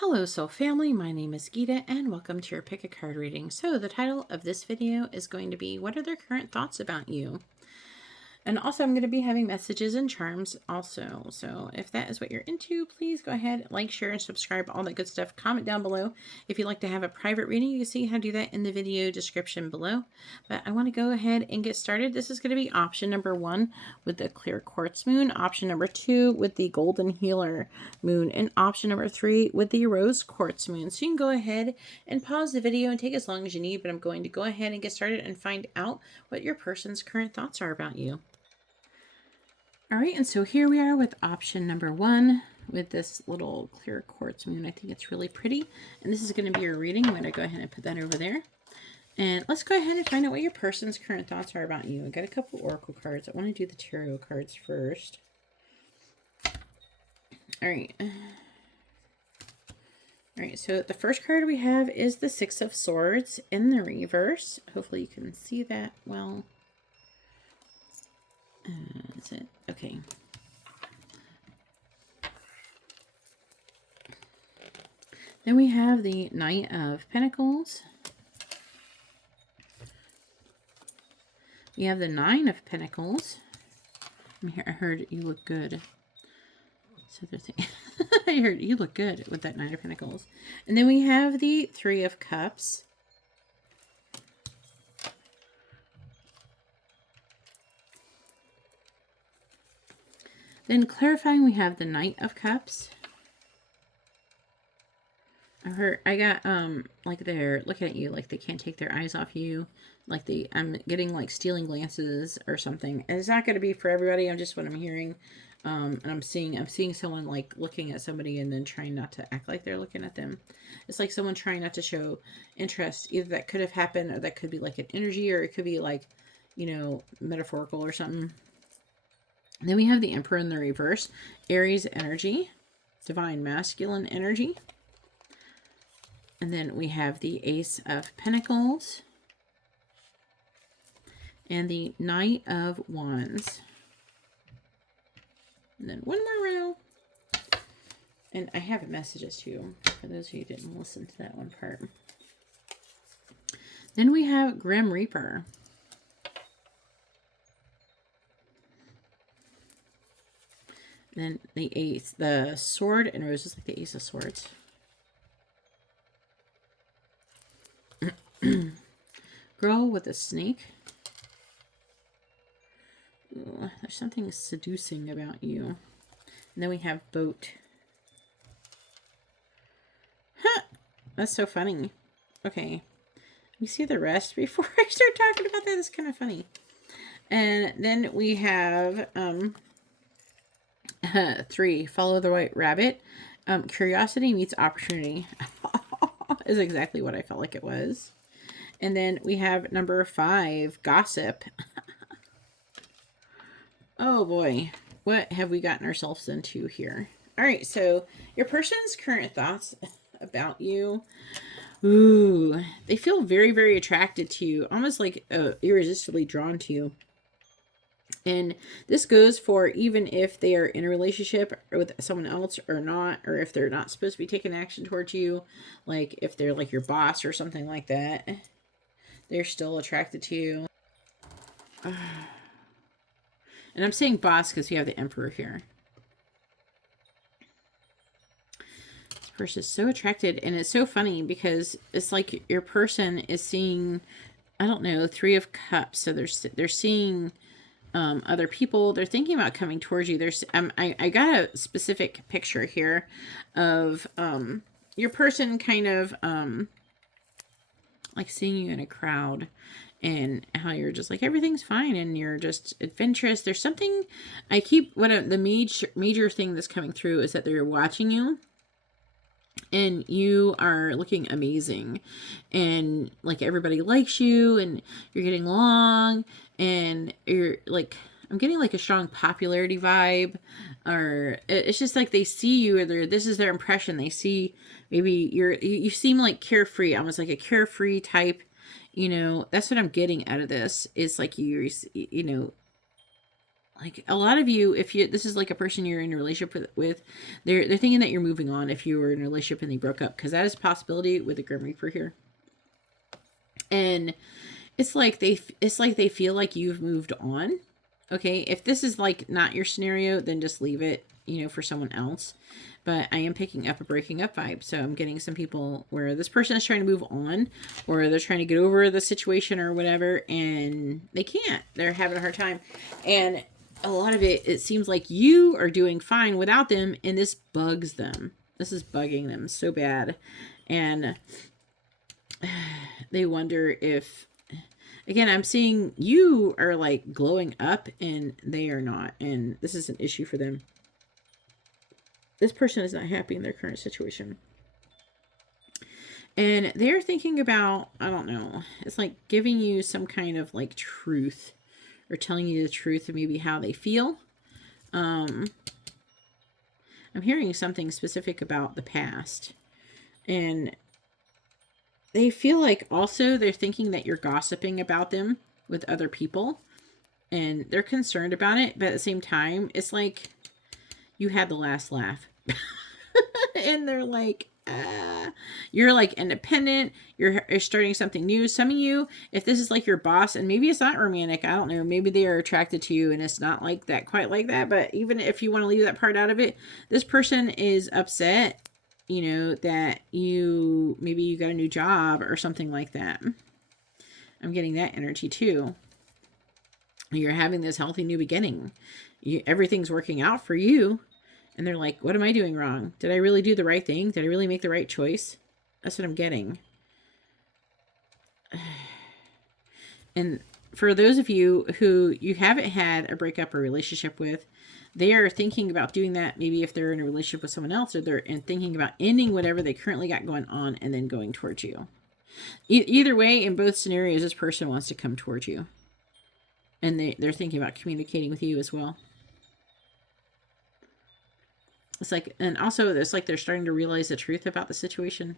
Hello Soul Family, my name is Geeta and welcome to your Pick a Card reading. So the title of this video is going to be, what are their current thoughts about you? And also I'm going to be having messages and charms also. So if that is what you're into, please go ahead, like, share, and subscribe, all that good stuff. Comment down below. If you'd like to have a private reading, you can see how to do that in the video description below. But I want to go ahead and get started. This is going to be option number 1 with the clear quartz moon, option number 2 with the golden healer moon, and option number 3 with the rose quartz moon. So you can go ahead and pause the video and take as long as you need, but I'm going to go ahead and get started and find out what your person's current thoughts are about you. All right, and so here we are with option number 1 with this little clear quartz moon. I think it's really pretty. And this is going to be your reading. I'm going to go ahead and put that over there. And let's go ahead and find out what your person's current thoughts are about you. I got a couple oracle cards. I want to do the tarot cards first. All right. All right, so the first card we have is the Six of Swords in the reverse. Hopefully you can see that well. Is it? Okay. Then we have the Knight of Pentacles. We have the Nine of Pentacles. I heard you look good. So they're thinking, I heard you look good with that Nine of Pentacles. And then we have the Three of Cups. Then clarifying, we have the Knight of Cups. I got, like they're looking at you, like they can't take their eyes off you. Like I'm getting like stealing glances or something. And it's not going to be for everybody. I'm just what I'm hearing. And I'm seeing someone like looking at somebody and then trying not to act like they're looking at them. It's like someone trying not to show interest. Either that could have happened, or that could be like an energy, or it could be like, you know, metaphorical or something. And then we have the Emperor in the reverse, Aries energy, divine masculine energy. And then we have the Ace of Pentacles and the Knight of Wands. And then one more row. And I have messages too, for those of you who didn't listen to that one part. Then we have Grim Reaper. Then the Ace, the Sword and Rose is like the Ace of Swords. Girl with a snake. Ooh, there's something seducing about you. And then we have Boat. Huh! That's so funny. Okay. Let me see the rest before I start talking about that. It's kind of funny. And then we have 3, Follow the White Rabbit. Curiosity meets opportunity. Is exactly what I felt like it was. And then we have number 5, Gossip. Oh boy, what have we gotten ourselves into here? All right, so your person's current thoughts about you. Ooh, they feel very, very attracted to you, almost like irresistibly drawn to you. And this goes for even if they are in a relationship with someone else or not, or if they're not supposed to be taking action towards you, like if they're like your boss or something like that, they're still attracted to you. And I'm saying boss because we have the Emperor here. This person is so attracted, and it's so funny because it's like your person is seeing, I don't know, 3 of Cups. So they're seeing other people. They're thinking about coming towards you. There's I got a specific picture here of your person kind of like seeing you in a crowd, and how you're just like everything's fine and you're just adventurous. There's something the major thing that's coming through is that they're watching you and you are looking amazing, and like everybody likes you and you're getting along, and you're like, I'm getting like a strong popularity vibe, or it's just like they see you, or this is their impression. They see maybe you seem like carefree, almost like a carefree type, you know. That's what I'm getting out of this, is like you know, Like a lot of you, if you, this is like a person you're in a relationship with, they're thinking that you're moving on if you were in a relationship and they broke up, because that is a possibility with the Grim Reaper here. And it's like they feel like you've moved on. Okay, if this is like not your scenario, then just leave it, you know, for someone else. But I am picking up a breaking up vibe. So I'm getting some people where this person is trying to move on, or they're trying to get over the situation or whatever, and they can't. They're having a hard time. And a lot of it seems like you are doing fine without them, and this bugs them. This is bugging them so bad. And they wonder if, again, I'm seeing you are like glowing up and they are not. And this is an issue for them. This person is not happy in their current situation. And they're thinking about, I don't know, it's like giving you some kind of like truth, or telling you the truth of maybe how they feel. I'm hearing something specific about the past. And they feel like also they're thinking that you're gossiping about them with other people. And they're concerned about it. But at the same time, it's like you had the last laugh. And they're like, you're like independent. You're starting something new. Some of you, if this is like your boss, and maybe it's not romantic, I don't know. Maybe they are attracted to you and it's not like that, quite like that. But even if you want to leave that part out of it, this person is upset, you know, that maybe you got a new job or something like that. I'm getting that energy too. You're having this healthy new beginning. Everything's working out for you. And they're like, what am I doing wrong? Did I really do the right thing? Did I really make the right choice? That's what I'm getting. And for those of you who you haven't had a breakup or relationship with, they are thinking about doing that. Maybe if they're in a relationship with someone else, or they're thinking about ending whatever they currently got going on and then going towards you. Either way, in both scenarios, this person wants to come towards you. And they're thinking about communicating with you as well. It's like, and also it's like they're starting to realize the truth about the situation.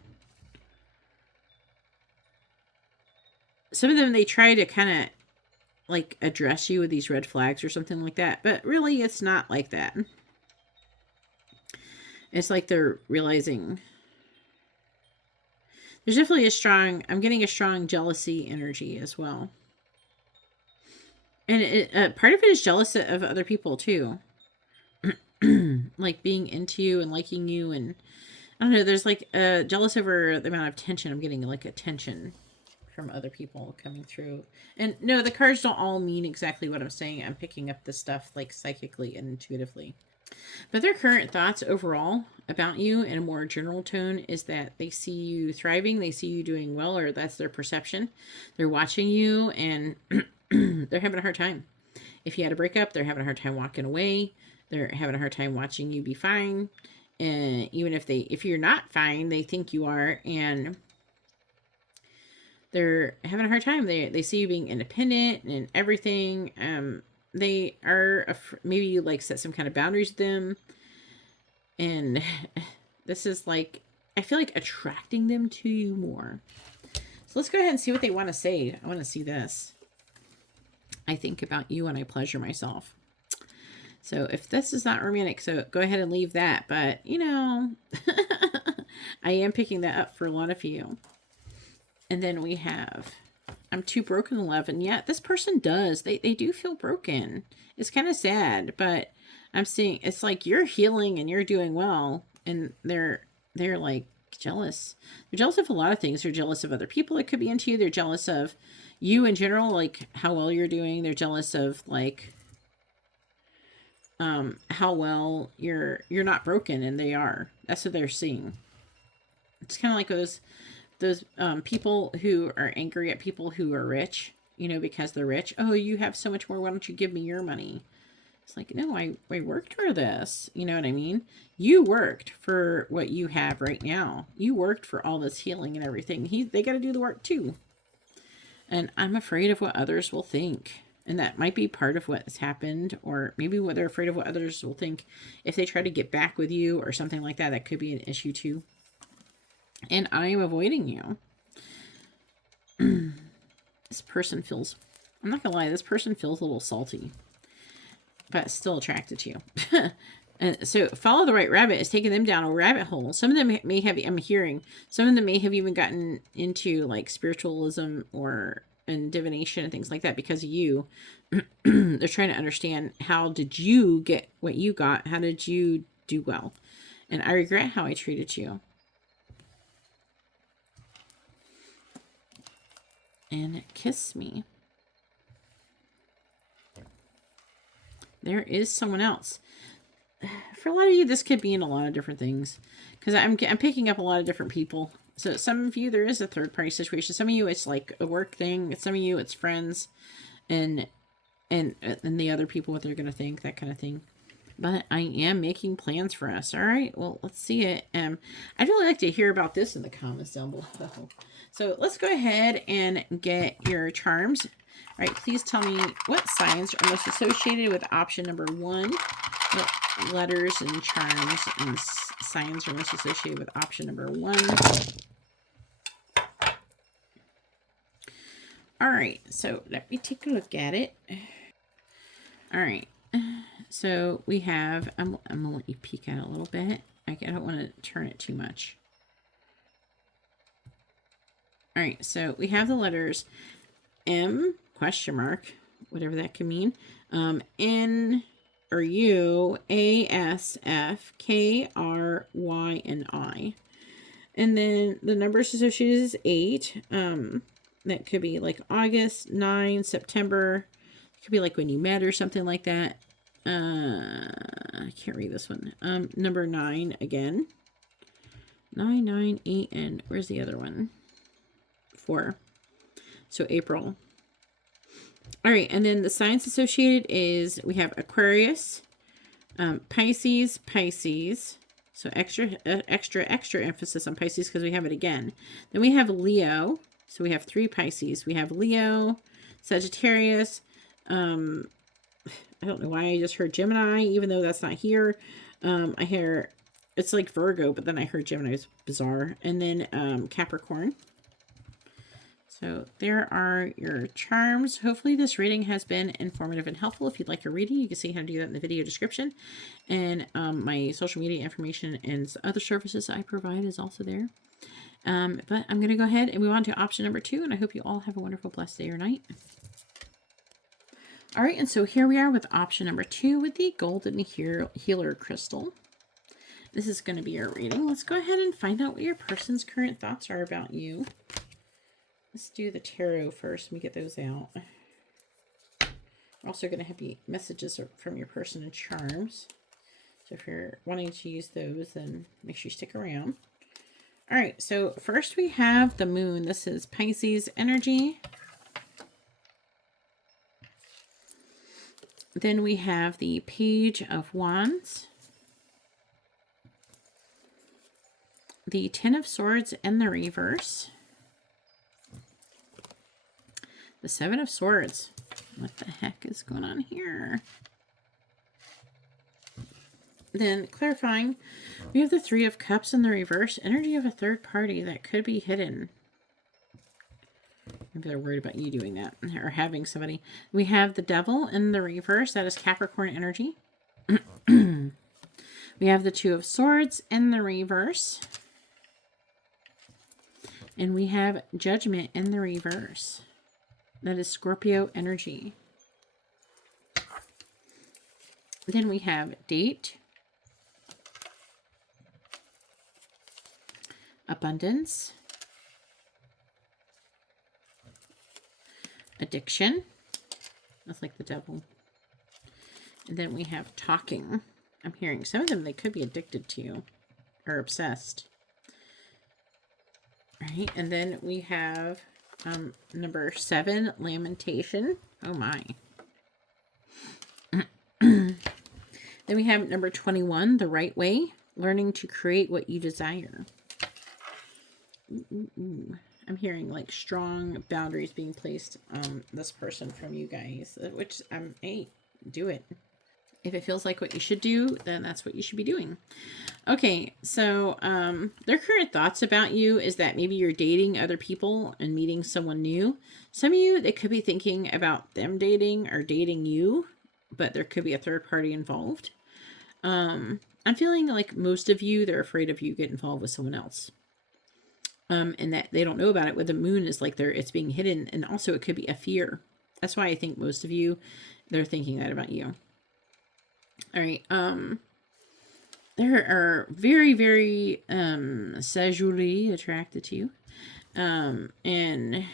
Some of them, they try to kind of like address you with these red flags or something like that. But really, it's not like that. It's like they're realizing there's definitely I'm getting a strong jealousy energy as well. And part of it is jealous of other people too. Like being into you and liking you, and I don't know, there's like jealous over the amount of attention. I'm getting like attention from other people coming through. And no, the cards don't all mean exactly what I'm saying. I'm picking up this stuff like psychically and intuitively. But their current thoughts overall about you in a more general tone is that they see you thriving, they see you doing well, or that's their perception. They're watching you and they're having a hard time. If you had a breakup, they're having a hard time walking away. They're having a hard time watching you be fine. And even if you're not fine, they think you are, and they're having a hard time. They see you being independent and everything. They are, maybe you like set some kind of boundaries with them. And this is like, I feel like attracting them to you more. So let's go ahead and see what they want to say. I want to see this. I think about you and I pleasure myself. So if this is not romantic, so go ahead and leave that. But, you know, I am picking that up for a lot of you. And then we have, I'm too broken in love. And yet this person does. They do feel broken. It's kind of sad, but I'm seeing it's like you're healing and you're doing well. And they're like jealous. They're jealous of a lot of things. They're jealous of other people that could be into you. They're jealous of you in general, like how well you're doing. They're jealous of like how well you're not broken, and they are. That's what they're seeing. It's kind of like those people who are angry at people who are rich, you know, because they're rich. Oh, you have so much more. Why don't you give me your money? It's like, no, I worked for this. You know what I mean? You worked for what you have right now. You worked for all this healing and everything. They got to do the work too. And I'm afraid of what others will think. And that might be part of what has happened, or maybe what they're afraid of what others will think if they try to get back with you or something like that. That could be an issue too. And I am avoiding you. This person feels, I'm not gonna lie, this person feels a little salty. but still attracted to you. And so follow the right rabbit is taking them down a rabbit hole. Some of them may have, I'm hearing, some of them may have even gotten into like spiritualism or and divination and things like that because of you. They're trying to understand, how did you get what you got? How did you do well? And I regret how I treated you. And kiss me. There is someone else. For a lot of you, this could be in a lot of different things, because I'm picking up a lot of different people. So some of you, there is a third party situation. Some of you, it's like a work thing. Some of you, it's friends, and the other people, what they're gonna think, that kind of thing. But I am making plans for us. All right. Well, let's see it. I'd really like to hear about this in the comments down below. So let's go ahead and get your charms. All right. Please tell me what signs are most associated with option number 1. What letters and charms and signs are most associated with option number 1. All right. So let me take a look at it. All right. So we have, I'm going to let you peek at it a little bit. I don't want to turn it too much. All right, so we have the letters M, question mark, whatever that can mean, N or U, A, S, F, K, R, Y, and I. And then the numbers associated is 8. That could be like August, 9, September. It could be like when you met or something like that. I can't read this one. Number 9 again. 9, 9, 8, and where's the other one? 4. So April. All right, and then the signs associated is we have Aquarius, Pisces, Pisces. So extra emphasis on Pisces because we have it again. Then we have Leo. So we have 3 Pisces. We have Leo, Sagittarius. I don't know why I just heard Gemini, even though that's not here. I hear, it's like Virgo, but then I heard Gemini. It's bizarre. And then Capricorn. So there are your charms. Hopefully this reading has been informative and helpful. If you'd like a reading, you can see how to do that in the video description. And my social media information and other services I provide is also there. But I'm going to go ahead and move on to option number 2. And I hope you all have a wonderful, blessed day or night. All right, and so here we are with option number 2 with the Golden Healer Crystal. This is going to be our reading. Let's go ahead and find out what your person's current thoughts are about you. Let's do the tarot first. Let me get those out. We're also going to have messages from your person and charms. So if you're wanting to use those, then make sure you stick around. All right, so first we have the moon. This is Pisces energy. Then we have the Page of Wands, the Ten of Swords in the reverse, the Seven of Swords. What the heck is going on here? Then clarifying, we have the Three of Cups in the reverse, energy of a third party that could be hidden. Maybe they're worried about you doing that or having somebody. We have the Devil in the reverse. That is Capricorn energy. We have the Two of Swords in the reverse. And we have Judgment in the reverse. That is Scorpio energy. Then we have Date, Abundance, Addiction. That's like the Devil. And then we have Talking. I'm hearing some of them, they could be addicted to you or obsessed. All right, and then we have number 7, Lamentation. Oh my. Then we have number 21, The Right Way, learning to create what you desire. I'm hearing like strong boundaries being placed on this person from you guys, which hey, do it. If it feels like what you should do, then that's what you should be doing. Okay, so their current thoughts about you is that maybe you're dating other people and meeting someone new. Some of you, they could be thinking about them dating or dating you. but there could be a third party involved. I'm feeling like most of you, they're afraid of you get involved with someone else. And that they don't know about it. With the moon is like it's being hidden. And also it could be a fear. That's why I think most of you, they're thinking that about you. All right. There are very, very sexually attracted to you. And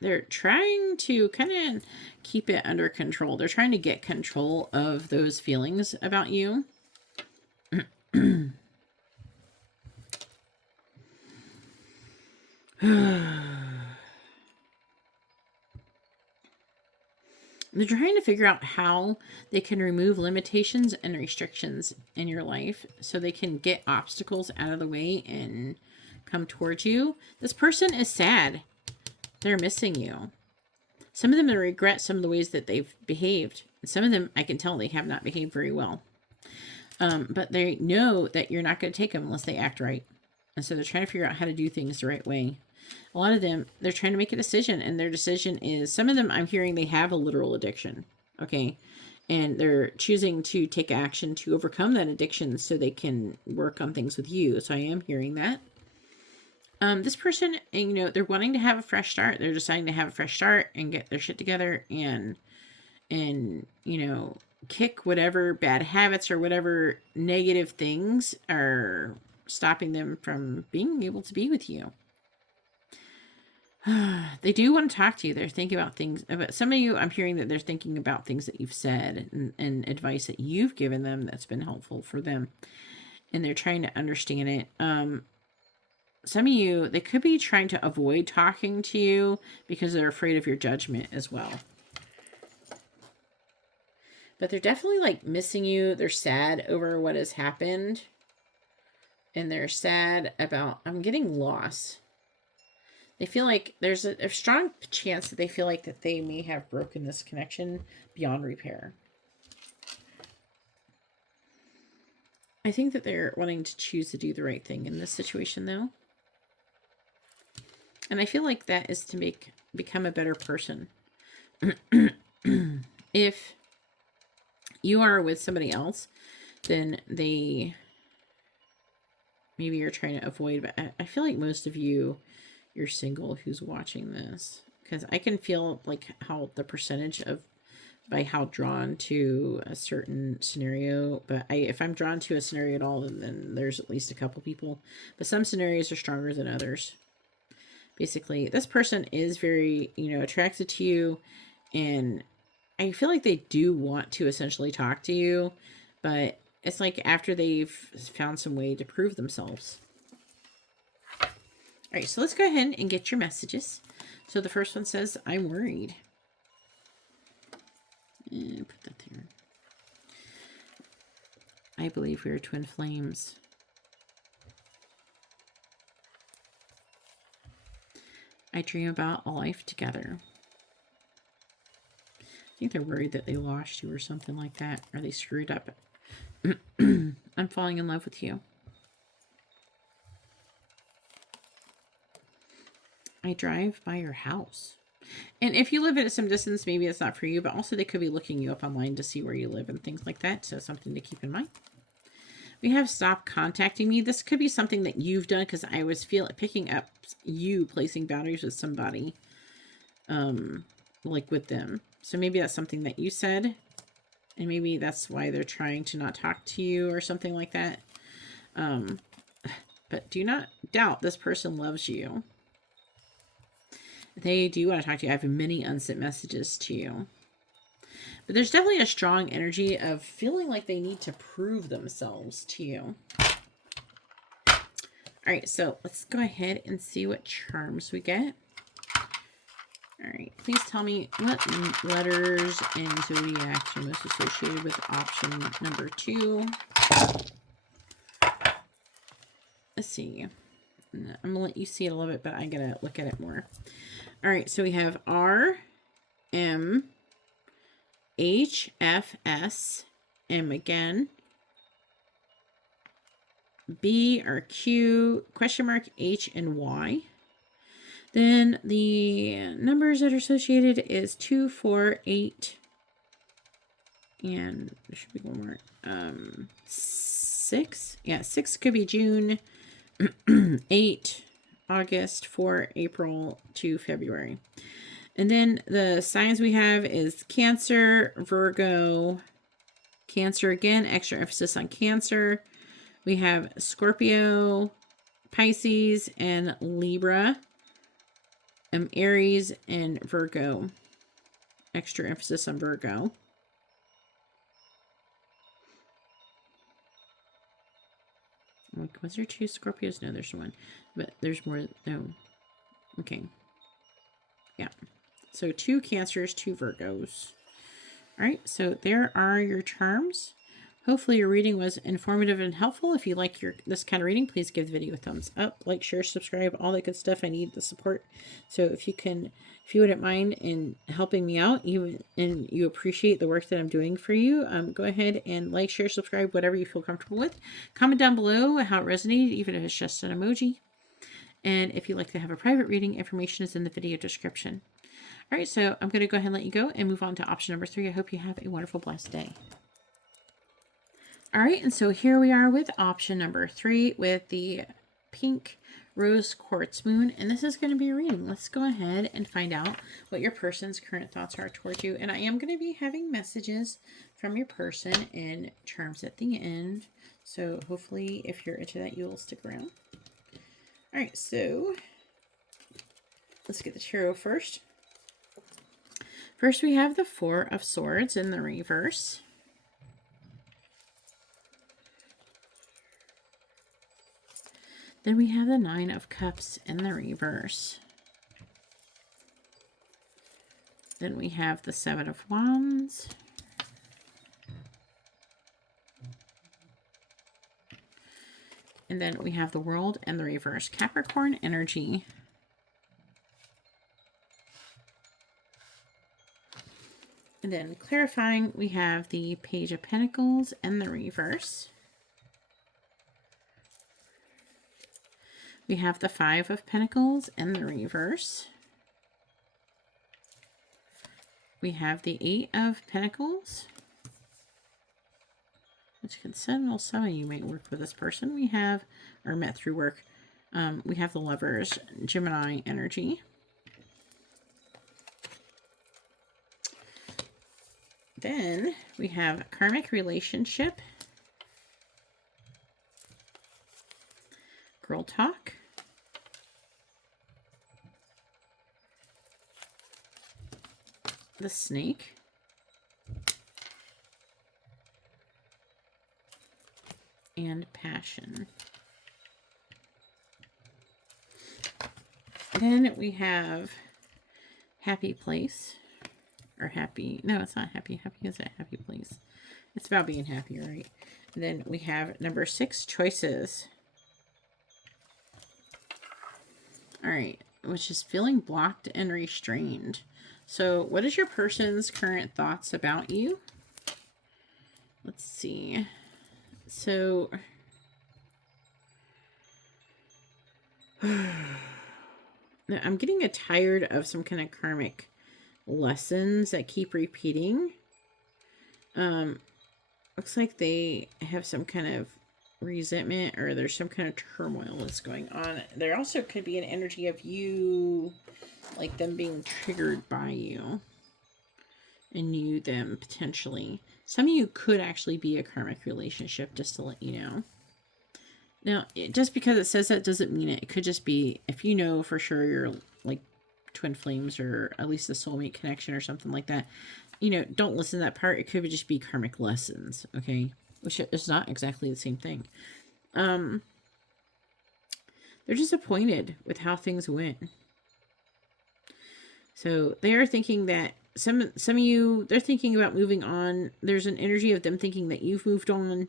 they're trying to kind of keep it under control. They're trying to get control of those feelings about you. They're trying to figure out how they can remove limitations and restrictions in your life so they can get obstacles out of the way and come towards you. This person is sad. They're missing you. Some of them regret some of the ways that they've behaved. Some of them, I can tell they have not behaved very well. But they know that you're not going to take them unless they act right. And so they're trying to figure out how to do things the right way. A lot of them, they're trying to make a decision, and their decision is, some of them I'm hearing they have a literal addiction, okay? And they're choosing to take action to overcome that addiction so they can work on things with you. So I am hearing that. This person, you know, they're wanting to have a fresh start. They're deciding to have a fresh start and get their shit together and you know, kick whatever bad habits or whatever negative things are stopping them from being able to be with you. They do want to talk to you. They're thinking about things. About some of you, I'm hearing that they're thinking about things that you've said and advice that you've given them that's been helpful for them. And they're trying to understand it. Some of you, they could be trying to avoid talking to you because they're afraid of your judgment as well. But they're definitely like missing you. They're sad over what has happened. And they're sad about, I'm getting lost. They feel like there's a strong chance that they feel like that they may have broken this connection beyond repair. I think that they're wanting to choose to do the right thing in this situation, though. And I feel like that is to become a better person. If you are with somebody else, then maybe you're trying to avoid, but I feel like most of you, you're single who's watching this, because I can feel like how the percentage of by how drawn to a certain scenario, but if I'm drawn to a scenario at all, then there's at least a couple people, but some scenarios are stronger than others. Basically, this person is very, you know, attracted to you, and I feel like they do want to essentially talk to you, but it's like after they've found some way to prove themselves. All right, so let's go ahead and get your messages. So the first one says, I'm worried. Put that there. I believe we are twin flames. I dream about a life together. I think they're worried that they lost you or something like that, or they screwed up. I'm falling in love with you. I drive by your house. And if you live at some distance, maybe it's not for you, but also they could be looking you up online to see where you live and things like that. So something to keep in mind. We have stop contacting me. This could be something that you've done, because I was picking up you placing boundaries with somebody, like with them. So maybe that's something that you said, and maybe that's why they're trying to not talk to you or something like that. But do not doubt this person loves you. They do want to talk to you. I have many unsent messages to you. But there's definitely a strong energy of feeling like they need to prove themselves to you. All right, so let's go ahead and see what charms we get. All right, please tell me what letters and zodiacs are most associated with option number 2. Let's see. I'm going to let you see it a little bit, but I got to look at it more. All right, so we have R, M, H, F, S, M again, B or Q, question mark, H, and Y. Then the numbers that are associated is 2, 4, 8, And there should be one more. 6. Yeah, 6 could be June. 8, August. 4, April to February. And then the signs we have is Cancer, Virgo, Cancer again, extra emphasis on Cancer. We have Scorpio, Pisces, and Libra. Aries and Virgo. Extra emphasis on Virgo. Was there 2 Scorpios? No, there's 1. But there's more. No. Okay. Yeah. So 2 Cancers, 2 Virgos. All right. So there are your charms. Hopefully your reading was informative and helpful. If you like this kind of reading, please give the video a thumbs up, like, share, subscribe, all that good stuff. I need the support. So if you wouldn't mind in helping me out, and you appreciate the work that I'm doing for you, go ahead and like, share, subscribe, whatever you feel comfortable with. Comment down below how it resonated, even if it's just an emoji. And if you'd like to have a private reading, information is in the video description. All right, so I'm going to go ahead and let you go and move on to option number 3. I hope you have a wonderful, blessed day. All right, and so here we are with option number 3 with the pink rose quartz moon, and this is going to be a reading. Let's go ahead and find out what your person's current thoughts are towards you. And I am going to be having messages from your person and charms at the end. So hopefully if you're into that, you'll stick around. All right, so let's get the tarot first. First, we have the 4 of Swords in the reverse. Then we have the 9 of Cups in the reverse. Then we have the 7 of Wands. And then we have the World and the reverse. Capricorn energy. And then clarifying, we have the Page of Pentacles and the reverse. We have the 5 of Pentacles and the reverse. We have the 8 of Pentacles, which can signal some of you might work with this person. We have, or met through work. We have the Lovers, Gemini energy. Then we have karmic relationship, girl talk, the snake, and passion. Then we have happy place, or happy, no, it's not happy. Happy is a happy place. It's about being happy, right? And then we have number 6, choices. All right, which is feeling blocked and restrained. So what is your person's current thoughts about you? Let's see. So I'm getting tired of some kind of karmic lessons that keep repeating. Looks like they have some kind of resentment, or there's some kind of turmoil that's going on. There also could be an energy of you, like them being triggered by you, and you them potentially. Some of you could actually be a karmic relationship, just to let you know. Now, just because it says that doesn't mean it. It could just be, if you know for sure you're like twin flames, or at least a soulmate connection or something like that, you know, don't listen to that part. It could just be karmic lessons, okay? Which is not exactly the same thing. They're disappointed with how things went. So they are thinking that some of you, they're thinking about moving on. There's an energy of them thinking that you've moved on,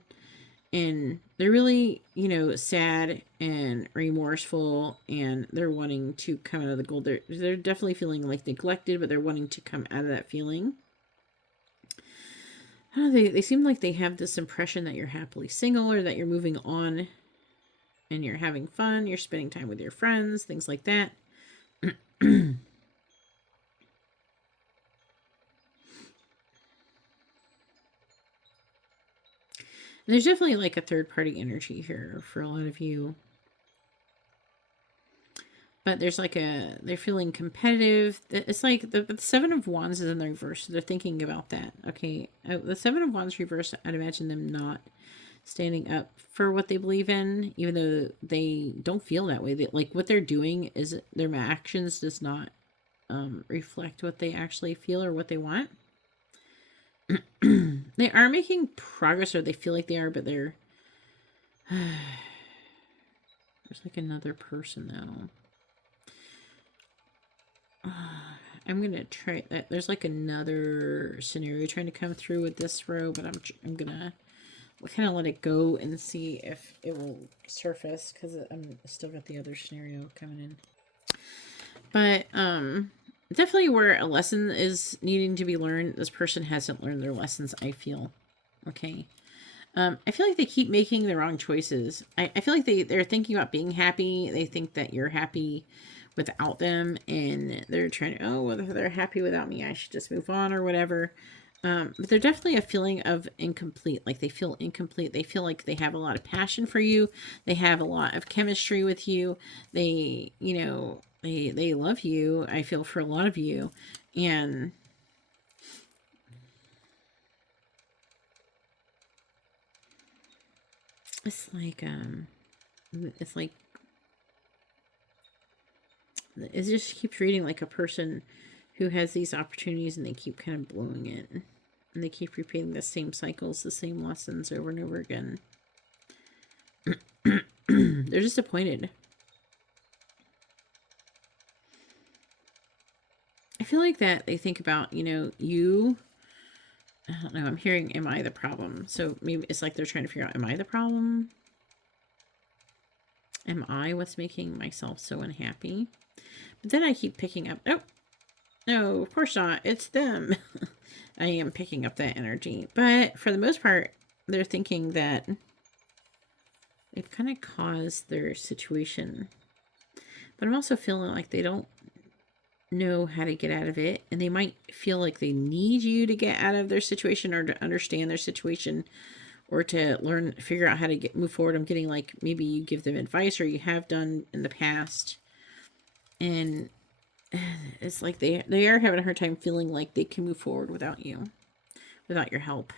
and they're really, you know, sad and remorseful, and they're wanting to come out of the gold. They're definitely feeling like neglected, but they're wanting to come out of that feeling. I don't know, they seem like they have this impression that you're happily single, or that you're moving on and you're having fun, you're spending time with your friends, things like that. There's definitely like a third party energy here for a lot of you. But there's like they're feeling competitive. It's like the Seven of Wands is in the reverse. So they're thinking about that. Okay. The Seven of Wands reverse, I'd imagine them not standing up for what they believe in, even though they don't feel that way. Like what they're doing is their actions does not reflect what they actually feel or what they want. They are making progress, or they feel like they are, but they're there's like another person though. I'm gonna try that. There's like another scenario trying to come through with this row, but I'm gonna kind of let it go and see if it will surface, because I'm still got the other scenario coming in. But definitely where a lesson is needing to be learned, this person hasn't learned their lessons, I feel. Okay. I feel like they keep making the wrong choices. I feel like they're thinking about being happy. They think that you're happy without them, and they're trying to, oh, whether they're happy without me, I should just move on or whatever. But they're definitely a feeling of incomplete. Like they feel incomplete. They feel like they have a lot of passion for you. They have a lot of chemistry with you. They, you know, they love you. I feel for a lot of you. And it's like it just keeps reading like a person who has these opportunities and they keep kind of blowing it. And they keep repeating the same cycles, the same lessons over and over again. They're disappointed. I feel like that they think about, you know, you... I don't know, I'm hearing, am I the problem? So maybe it's like they're trying to figure out, am I the problem? Am I what's making myself so unhappy? But then I keep picking up, oh, no, of course not. It's them. I am picking up that energy. But for the most part, they're thinking that they've kind of caused their situation. But I'm also feeling like they don't know how to get out of it. And they might feel like they need you to get out of their situation or to understand their situation or to learn, figure out how to move forward. I'm getting like maybe you give them advice or you have done in the past. And it's like they are having a hard time feeling like they can move forward without you, without your help.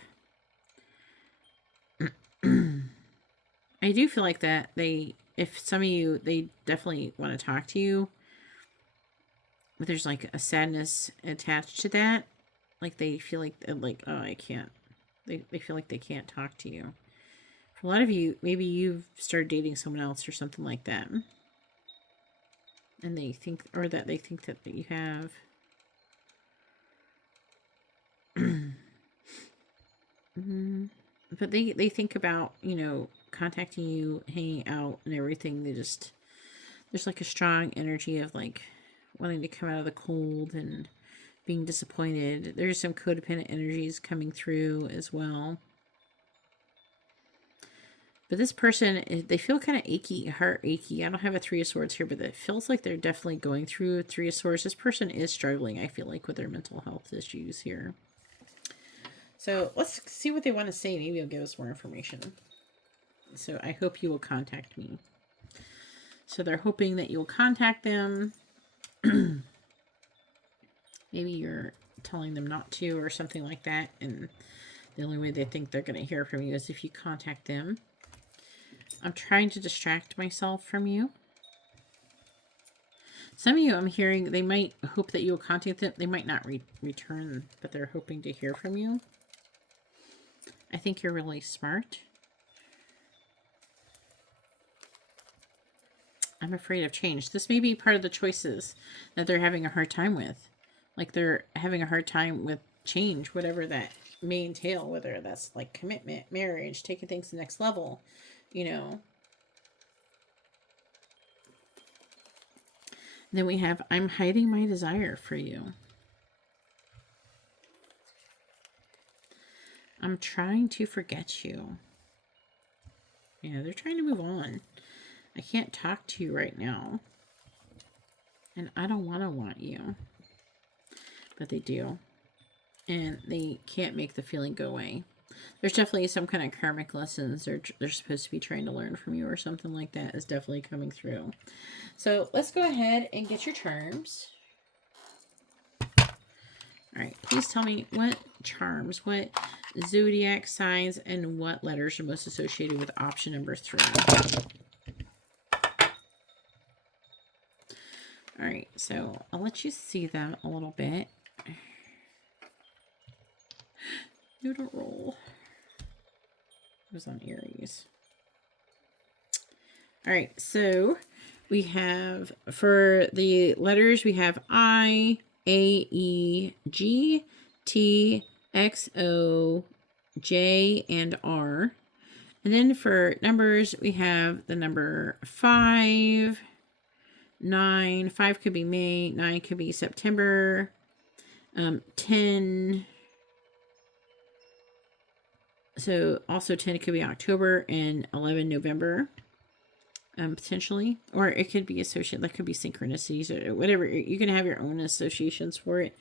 I do feel like that if some of you, they definitely want to talk to you, but there's like a sadness attached to that. Like they feel like, oh, I can't. They feel like they can't talk to you. For a lot of you, maybe you've started dating someone else or something like that. And they think, or that they think that you have. But they think about, you know, contacting you, hanging out and everything. There's like a strong energy of like wanting to come out of the cold and being disappointed. There's some codependent energies coming through as well. But this person, they feel kind of achy, heart achy. I don't have a Three of Swords here, but it feels like they're definitely going through a Three of Swords. This person is struggling, I feel like, with their mental health issues here. So let's see what they want to say. Maybe it'll give us more information. So I hope you will contact me. So they're hoping that you'll contact them. Maybe you're telling them not to or something like that. And the only way they think they're going to hear from you is if you contact them. I'm trying to distract myself from you. Some of you, I'm hearing, they might hope that you'll contact them. They might not return, but they're hoping to hear from you. I think you're really smart. I'm afraid of change. This may be part of the choices that they're having a hard time with. Like they're having a hard time with change, whatever that may entail, whether that's like commitment, marriage, taking things to the next level, you know. And then we have, I'm hiding my desire for you. I'm trying to forget you. Yeah, they're trying to move on. I can't talk to you right now. And I don't want you. But they do. And they can't make the feeling go away. There's definitely some kind of karmic lessons they're supposed to be trying to learn from you or something like that is definitely coming through. So let's go ahead and get your charms. All right, please tell me what charms, what zodiac signs, and what letters are most associated with option number 3. All right, so I'll let you see them a little bit. Noodle roll. It was on Aries. All right, so we have, for the letters, we have I, A, E, G, T, X, O, J, and R. And then for numbers, we have the number 5, 9. 5 could be May, 9 could be September, 10. So also 10 could be October, and 11 November. Potentially, or it could be associated, that could be synchronicities or whatever. You can have your own associations for it.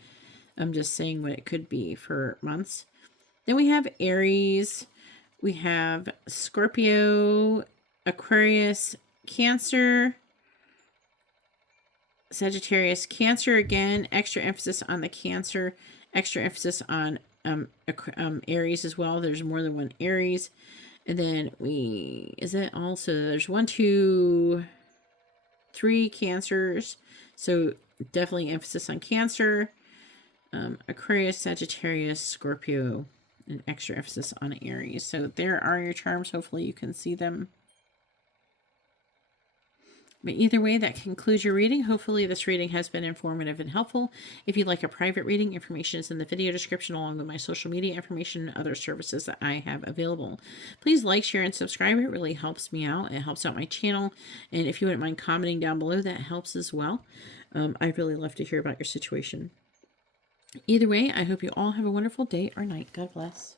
I'm just saying what it could be for months. Then we have Aries, we have Scorpio, Aquarius, Cancer, Sagittarius, Cancer again, extra emphasis on the Cancer, extra emphasis on Aries as well. There's more than one Aries. And then is that also, there's 1, 2, 3 Cancers. So definitely emphasis on Cancer, Aquarius, Sagittarius, Scorpio, and extra emphasis on Aries. So there are your charms. Hopefully you can see them. But either way, that concludes your reading. Hopefully this reading has been informative and helpful. If you'd like a private reading, information is in the video description along with my social media information and other services that I have available. Please like, share, and subscribe. It really helps me out. It helps out my channel. And if you wouldn't mind commenting down below, that helps as well. I'd really love to hear about your situation. Either way, I hope you all have a wonderful day or night. God bless.